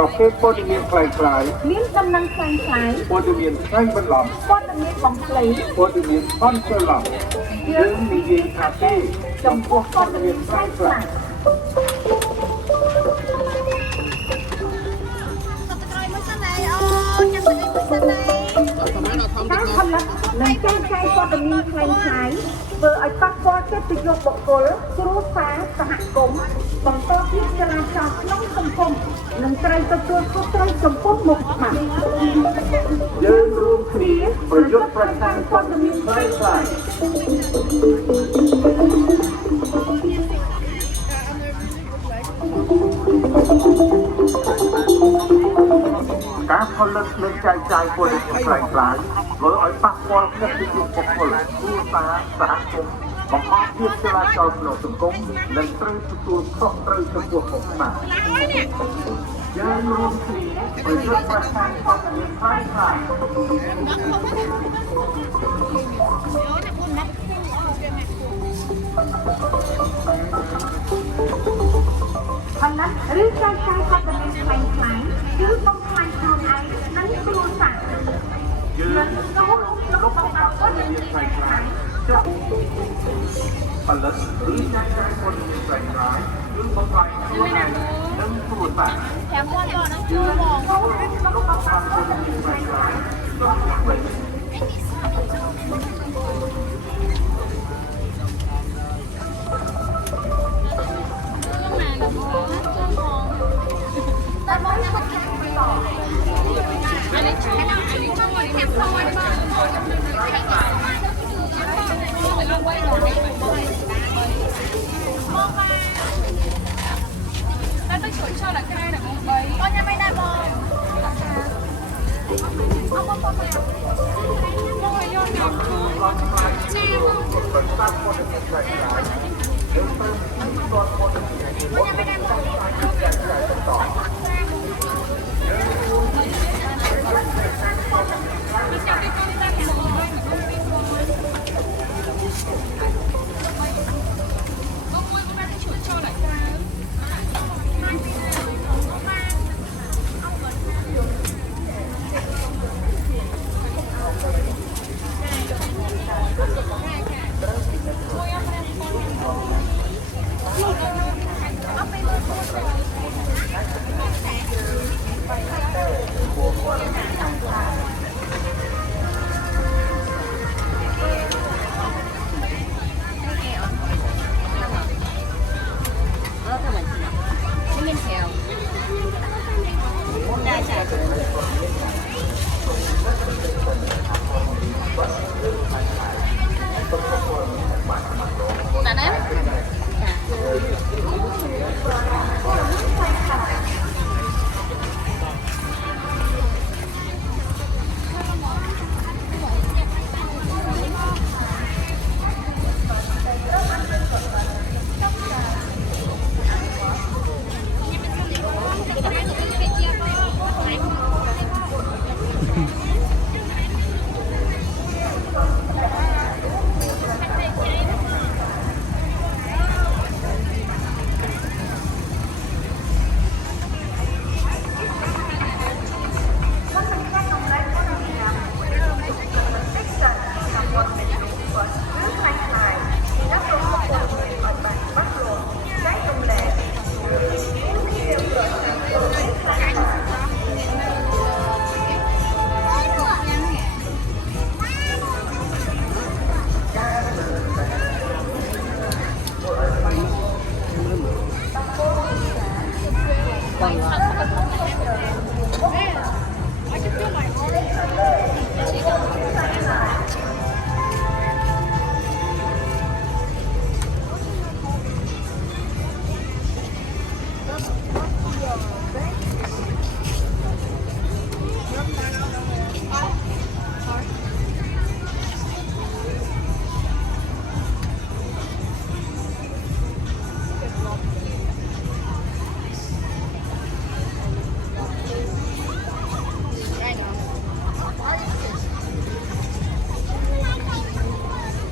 ប្រភេទព័ត៌មានคล้ายៗមានដំណឹងคล้ายៗព័ត៌មានឆ្ងាញ់បន្លំព័ត៌មានបំភ្លៃព័ត៌មានអន់ច្រឡំយើងនិយាយថាទេចំពោះព័ត៌មានคล้ายៗការផលិតនិងចែកចាយព័ត៌មានคล้ายៗធ្វើឲ្យប៉ះពាល់កិត្តិយសបុគ្គលគ្រួសារសហគមន៍បន្តភាពចលាចលក្នុងសង្គមនិងត្រូវទទួលខុសត្រូវចំពោះមុខច្បាប់យើងរួមគ្នាប្រយុទ្ធប្រឆាំងព័ត៌មានคล้ายៗការផលិតនិងចែកចាយព័ត៌មានคล้ายៗធ្វើឲ្យប៉ះពាល់កិត្តិយសបុគ្គលគ្រួសារសហគមន៍បង្កភាពចលាចលក្នុងសង្គមនិងត្រូវទទួលខុសត្រូវចំពោះមុខច្បាប់យើងរួមគ្នាប្រយុទ្ធប្រឆាំងព័ត៌មានคล้ายៗផលិតឬចែកចាយព័ត៌មានคล้ายៗគឺបំផ្លាញខ្លួនឯងនិងគ្រួសារយើងចូលលោកបង្កើតព័ត៌មានคล้ายៗផលិតឬចែកចាយព័ត៌មានคล้ายៗគឺបំផ្លាញខ្លួនឯងនិងគ្រួសារแถมวันก่อนนะคือมองเขาแล้วก็ฟังคนอื่นไปแต่มองเนี่ยมันกินไปต่ออันนี้ใช้ได้อันนี้ช่วยแถมซอยบ้างเอาไว้ก่อนมองมาแล้วต้องช่วยช่วยหลักได้แต่มองไปก็ยังไม่ได้มองเอามองมาลงไปย้อนกลับคือชี้มือก็ยังไม่ได้มอง